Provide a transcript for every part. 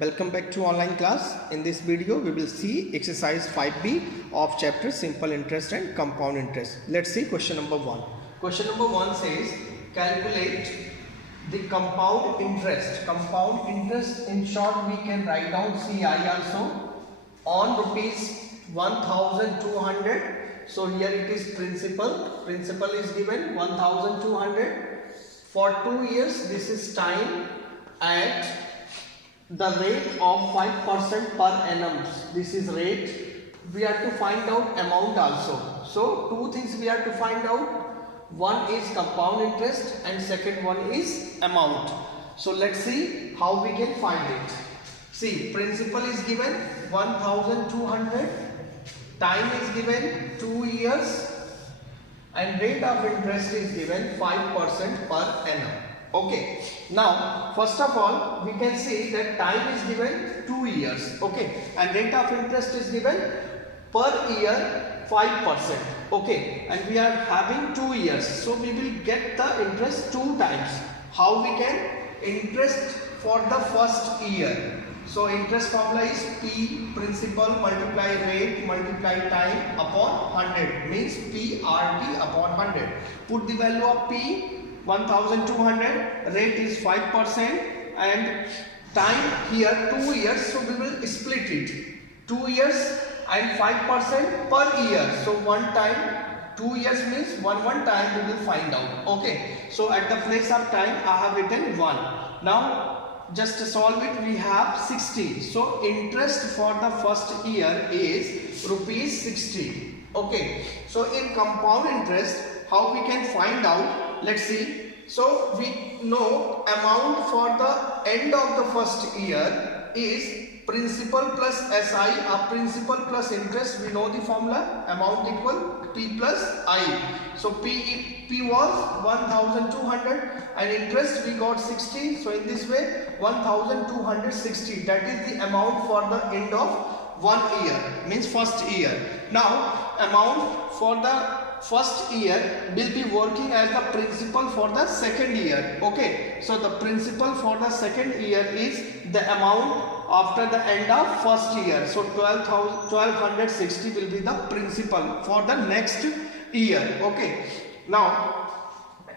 Welcome back to online class. In this video we will see exercise 5b of chapter simple interest and compound interest. Let's see question number 1. Question number 1 says calculate the compound interest. Compound interest, in short we can write down CI also, on rupees 1200. So here it is principal is given 1200 for 2 years. This is time at the rate of 5% per annum. This is rate. We have to find out amount also. So two things we have to find out. One is compound interest and second one is amount. So let's see how we can find it. See, principal is given 1200, time is given 2 years, and rate of interest is given 5% per annum. Okay, now first of all we can see that time is given 2 years, okay, and rate of interest is given per year 5%, okay, and we are having 2 years, so we will get the interest 2 times. How we can? Interest for the first year. So interest formula is P, principal multiply rate multiply time upon 100, means PRT upon 100. Put the value of P 1200, rate is 5% and time here 2 years, so we will split it 2 years and 5% per year. So one time, 2 years means one time we will find out. Okay, so at the place of time I have written 1. Now just to solve it, we have 60. So interest for the first year is rupees 60. Okay, so in compound interest, how we can find out? Let's see. So we know amount for the end of the first year is principal plus SI, or principal plus interest. We know the formula, amount equal P plus I. So P was 1200 and interest we got 60. So in this way 1260, that is the amount for the end of 1 year, means first year. Now amount for the first year will be working as the principal for the second year. Okay, so the principal for the second year is the amount after the end of first year. So 1260 will be the principal for the next year. Okay, now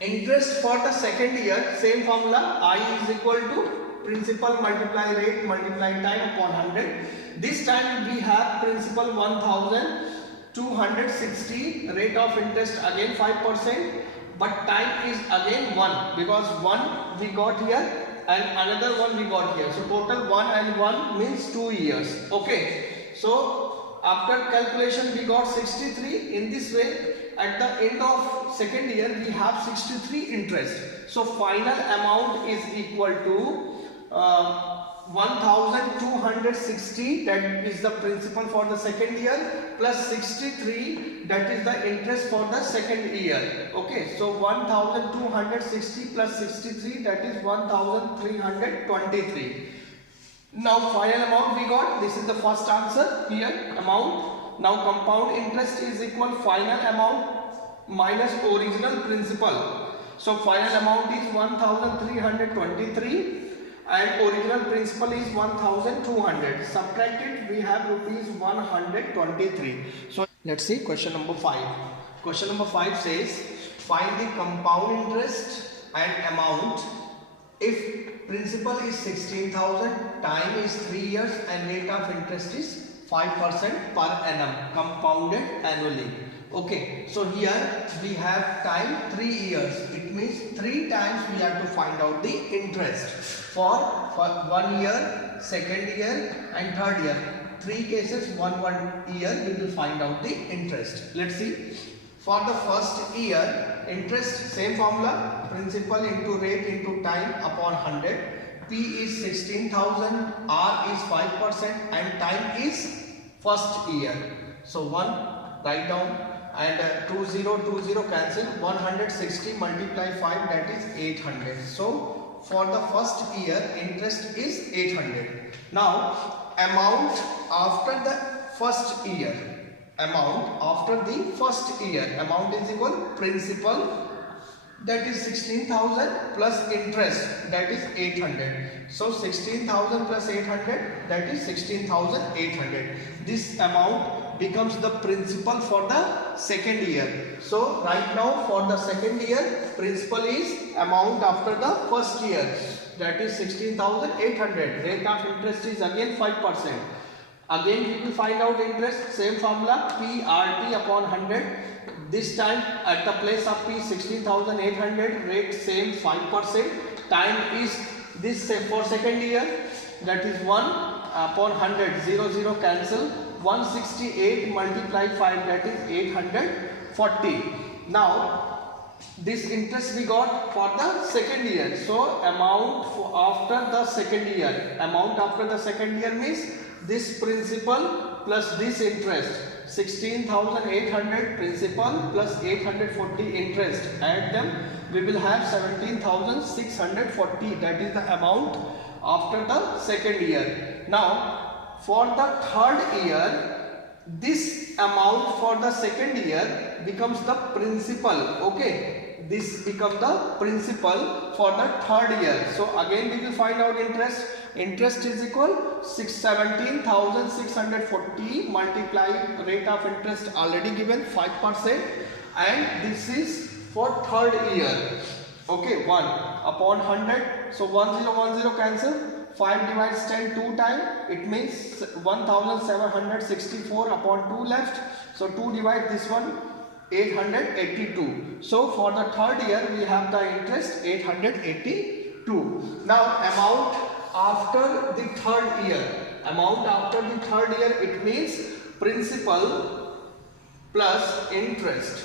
interest for the second year, same formula, I is equal to principal multiply rate multiply time upon 100. This time we have principal 1260, rate of interest again 5%, but time is again 1, because 1 we got here and another 1 we got here. So total 1 and 1 means 2 years. Okay, so after calculation we got 63. In this way, at the end of second year we have 63 interest. So final amount is equal to 1260, that is the principal for the second year, plus 63, that is the interest for the second year. Okay, so 1260 plus 63, that is 1323. Now final amount we got, this is the first answer here, amount. Now compound interest is equal final amount minus original principal. So final amount is 1323 and original principal is 1200. Subtracted we have rupees 123. So let's see question number 5. Question number 5 says find the compound interest and amount if principal is 16,000, time is 3 years and rate of interest is 5% per annum compounded annually. Okay, so here we have time 3 years. It means 3 times we have to find out the interest for 1 year, second year and third year. 3 cases, 1 year we will find out the interest. Let's see. For the first year, interest same formula, principal into rate into time upon 100. P is 16,000, R is 5% and time is first year. So 1 write down and 20 cancel, 160 multiply 5, that is 800. So for the first year interest is 800. Now amount after the first year, amount after the first year, amount is equal principal that is 16,000 plus interest, that is 800. So 16,000 plus 800, that is 16,800. This amount becomes the principal for the second year. So right now for the second year, principal is amount after the first year, that is 16,800. Rate of interest is again 5%. Again we will find out interest, same formula, PRT upon 100. This time at the place of P 16,800, rate same 5%. Time is this for second year, that is 1 upon 100, 0 cancel. 168 multiply 5, that is 840. Now this interest we got for the second year. So amount after the second year. Amount after the second year means this principal plus this interest. 16,800 principal plus 840 interest. Add them, we will have 17,640. That is the amount after the second year. Now for the third year, this amount for the second year becomes the principal. Okay, this becomes the principal for the third year. So again we will find out interest. Interest is equal 17,640 multiply rate of interest already given 5%, and this is for third year. Okay, 1 upon 100. So 1010 cancel. 5 divides 10 2 times. It means 1764 upon 2 left. So 2 divide this one, 882. So for the third year we have the interest 882. Now amount after the third year. Amount after the third year, it means principal plus interest.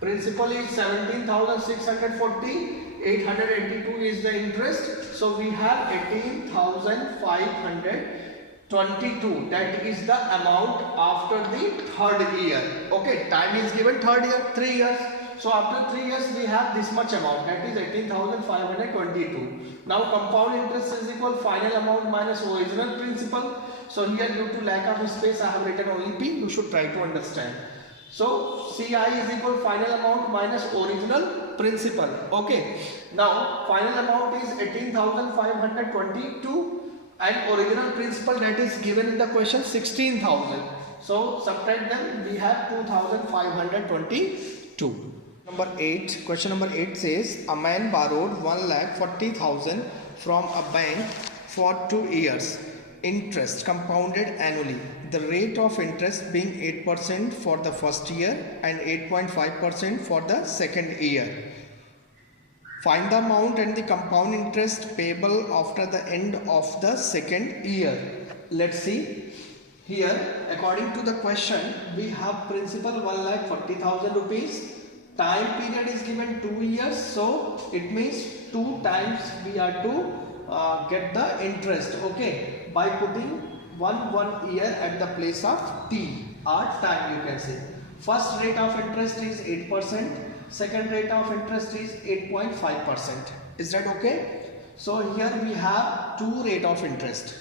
Principal is 17,640. 882 is the interest. So we have 18,522. That is the amount after the third year. Okay, time is given third year, 3 years. So after 3 years we have this much amount, that is 18,522. Now compound interest is equal final amount minus original principal. So here due to lack of space I have written only P. You should try to understand. So CI is equal final amount minus original principal. Okay. Now final amount is 18,522 and original principal, that is given in the question 16,000. So subtract them, we have 2,522. Number 8, question number 8 says a man borrowed 1,40,000 from a bank for 2 years. Interest compounded annually. The rate of interest being 8% for the first year and 8.5% for the second year. Find the amount and the compound interest payable after the end of the second year. Let's see. Here, according to the question, we have principal 1,40,000 rupees. Time period is given 2 years, so it means 2 times we are to get the interest. Okay, by putting 1 year at the place of t or time, you can say. First rate of interest is 8%. Second rate of interest is 8.5%. Is that okay? So here we have 2 rate of interest.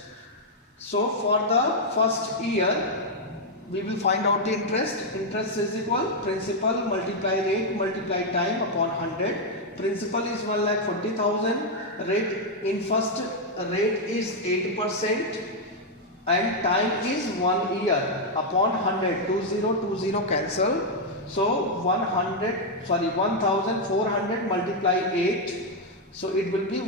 So for the first year, we will find out the interest. Interest is equal principal multiply rate multiply time upon 100. Principal is 1,40,000. Rate in first rate is 8% and time is 1 year upon 100. 20 cancel. So 1,400 multiply 8. So it will be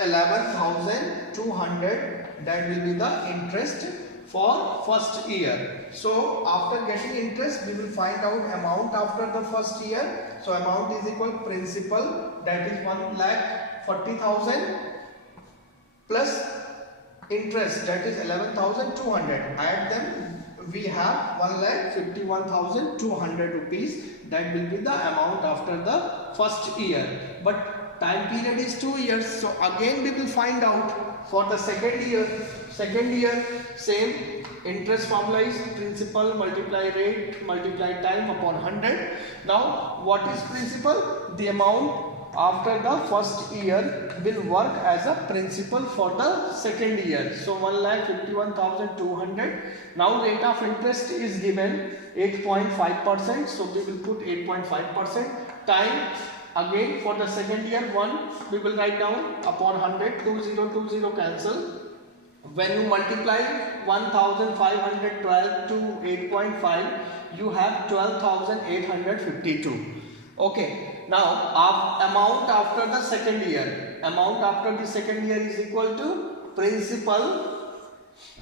11,200. That will be the interest for first year. So after getting interest, we will find out amount after the first year. So amount is equal principal, that is 1,40,000 plus interest, that is 11,200. Add them, we have 1,51,200 rupees. That will be the amount after the first year. But time period is 2 years. So again we will find out for the second year. Second year, same interest formula is principal multiply rate multiply time upon 100. Now what is principal? The amount after the first year will work as a principal for the second year. So 1,51,200. Now rate of interest is given 8.5%. So we will put 8.5%. Time Again for the second year 1 we will write down upon 100, 20 cancel. When you multiply 1512 to 8.5, you have 12,852. Okay, now amount after the second year. Amount after the second year is equal to principal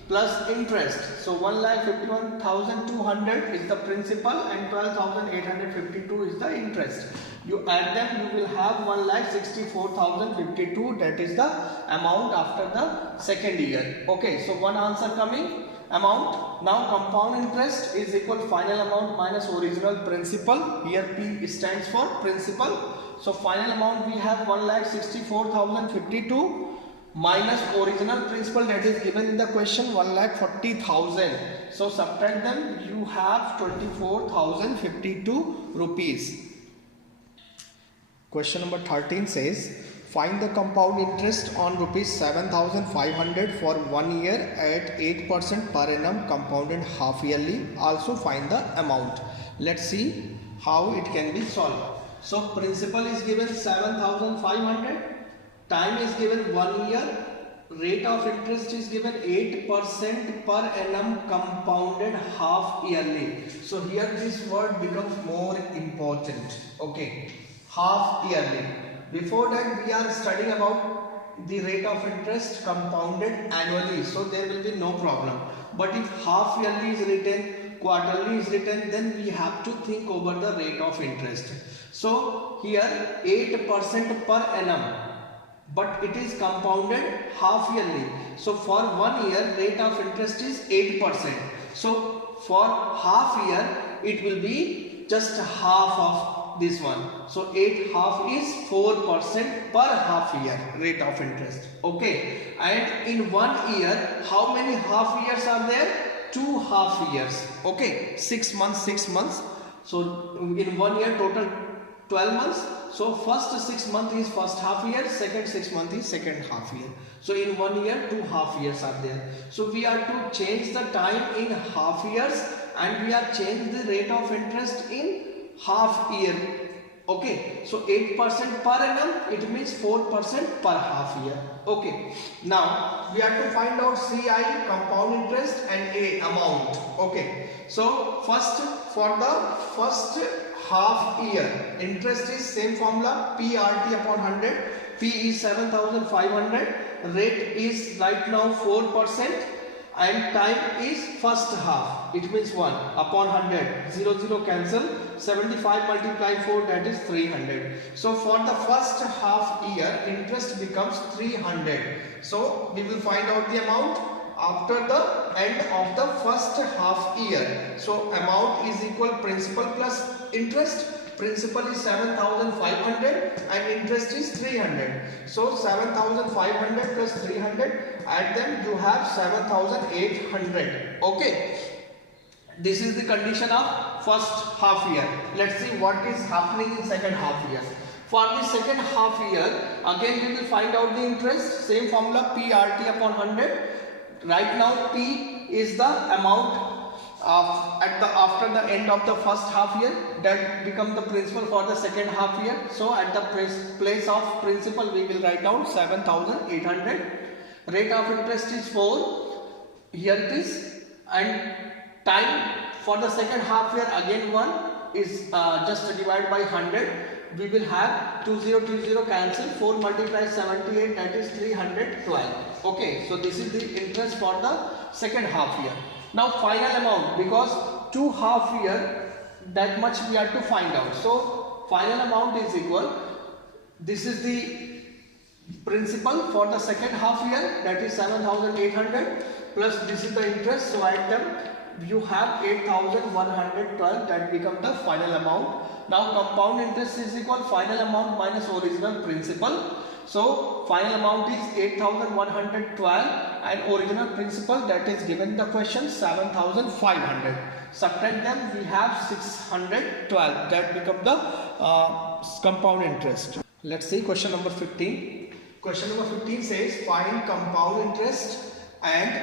plus interest. So 1,51,200 is the principal and 12,852 is the interest. You add them, you will have 1,64,052. That is the amount after the second year. Okay, so one answer coming. Amount. Now compound interest is equal final amount minus original principal. Here P stands for principal. So final amount we have 1,64,052 minus original principal that is given in the question 1,40,000. So subtract them, you have 24,052 rupees. Question number 13 says, find the compound interest on rupees 7,500 for 1 year at 8% per annum compounded half yearly. Also find the amount. Let's see how it can be solved. So principal is given 7,500, time is given 1 year, rate of interest is given 8% per annum compounded half yearly. So here this word becomes more important. Okay, half yearly. Before that we are studying about the rate of interest compounded annually, so there will be no problem. But if half yearly is written, quarterly is written, then we have to think over the rate of interest. So here 8% per annum, but it is compounded half yearly. So for 1 year rate of interest is 8%. So for half year it will be just half of this one. So 8 half is 4% per half year rate of interest. Okay, and in 1 year how many half years are there? 2 half years. Okay, 6 months, 6 months. So in 1 year total 12 months. So first 6 months is first half year, second 6 months is second half year. So in 1 year 2 half years are there. So we are to change the time in half years and we are change the rate of interest in half year. Okay, so 8% per annum, it means 4% per half year. Okay, now we have to find out CI compound interest and A amount. Okay, so first for the first half year interest is same formula, PRT upon 100. P is 7,500, rate is right now 4% and time is first half, it means 1 upon 100, 0 cancel, 75 multiply 4, that is 300. So for the first half year interest becomes 300. So we will find out the amount after the end of the first half year. So amount is equal principal plus interest. Principal is 7,500 and interest is 300. So 7,500 plus 300, add them, you have 7,800. Okay, this is the condition of first half year. Let's see what is happening in second half year. For the second half year, again we will find out the interest, same formula, PRT upon 100. Right now P is the amount after the end of the first half year, that become the principal for the second half year. So at the place of principal we will write down 7,800. Rate of interest is 4, here it is, and time for the second half year again 1 is just divided by 100. We will have 20 cancel, 4 multiply 78, that is 312. Okay, so this is the interest for the second half year. Now final amount, because 2 half year, that much we have to find out. So final amount is equal, this is the principal for the second half year, that is 7,800, plus this is the interest. So add them, you have 8,112, that becomes the final amount. Now compound interest is equal final amount minus original principal. So final amount is 8,112 and original principal, that is given in the question, 7,500. Subtract them, we have 612, that become the compound interest. Let's see question number 15. Question number 15 says, find compound interest and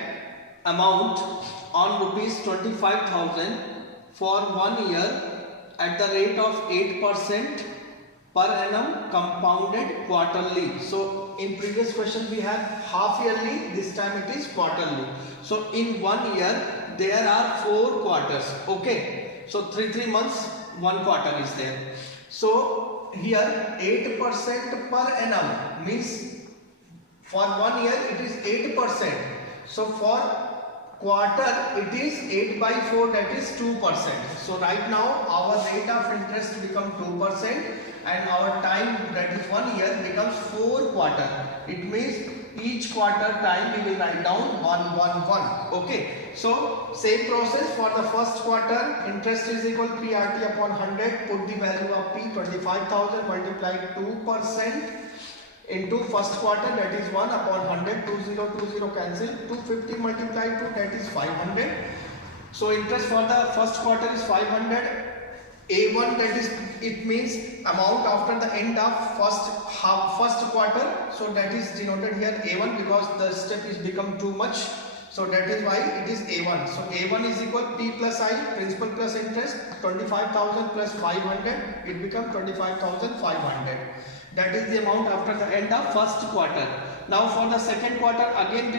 amount on rupees 25,000 for 1 year at the rate of 8% per annum compounded quarterly. So in previous question we have half yearly, this time it is quarterly. So in 1 year there are 4 quarters. Okay, so 3 months, 1 quarter is there. So here 8% per annum means for 1 year it is 8%. So for quarter it is 8/4, that is 2%. So right now our rate of interest become 2% and our time, that is 1 year, becomes 4 quarter. It means each quarter time we will write down 1. Okay, so same process for the first quarter. Interest is equal PRT upon 100. Put the value of P 25,000 multiplied 2% into first quarter, that is 1 upon 100. 20 cancel. 250 multiplied 2, that is 500. So interest for the first quarter is 500. A1, that is, it means amount after the end of first quarter. So that is denoted here A1 because the step is become too much. So that is why it is A1. So A1 is equal P plus I, principal plus interest, 25,000 plus 500. It becomes 25,500. That is the amount after the end of first quarter. Now for the second quarter again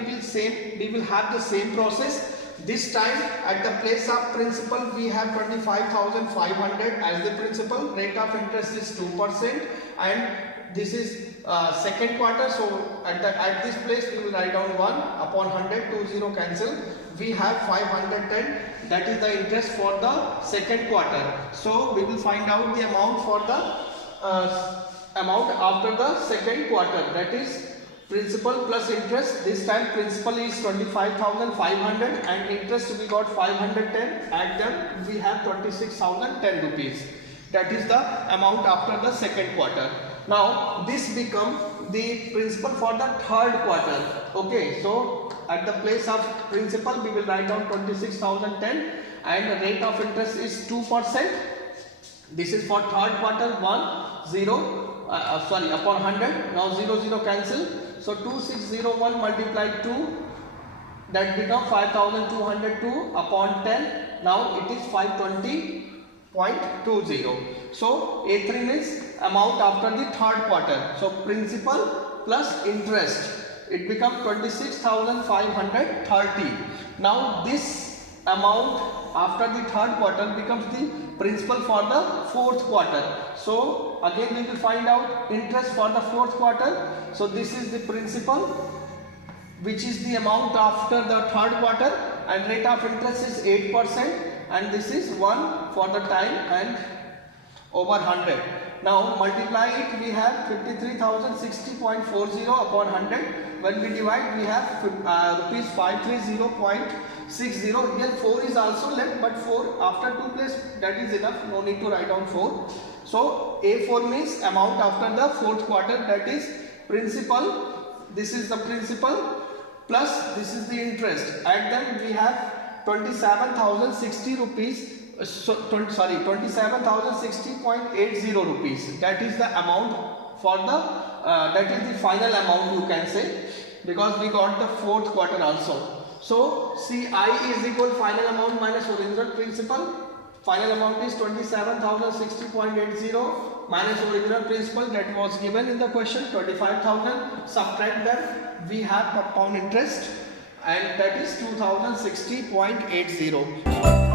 we will have the same process. This time at the place of principal we have 25,500 as the principal. Rate of interest is 2% and this is second quarter. So at this place we will write down 1 upon 100. 20 cancel. We have 510. That is the interest for the second quarter. So we will find out the amount for the amount after the second quarter, that is principal plus interest. This time principal is 25,500 and interest we got 510. Add them, we have 26,010 rupees. That is the amount after the second quarter. Now this become the principal for the third quarter. Okay, so at the place of principal we will write down 26,010 and the rate of interest is 2%. This is for third quarter. 1 upon 100. Now 0 cancel. So 2601 multiplied 2, that become 5,202 upon 10. Now it is 520.20. So A3 means amount after the third quarter. So principal plus interest, it becomes 26,530. Now this amount after the third quarter becomes the principal for the fourth quarter. So again we will find out interest for the fourth quarter. So this is the principal, which is the amount after the third quarter, and rate of interest is 8% and this is 1 for the time and over 100. Now multiply it, we have 53,060.40 upon 100. When we divide we have rupees 530.60. Here 4 is also left, but 4 after 2 place, that is enough, no need to write down 4. So A4 means amount after the fourth quarter, that is principal. This is the principal plus this is the interest. Add them, we have 27,060 rupees. 27,060.80 rupees. That is the amount for the that is the final amount, you can say, because we got the fourth quarter also. So CI is equal final amount minus original principal. Final amount is 27,060.80 minus original principal that was given in the question, 25,000. Subtract them, we have compound interest and that is 2060.80.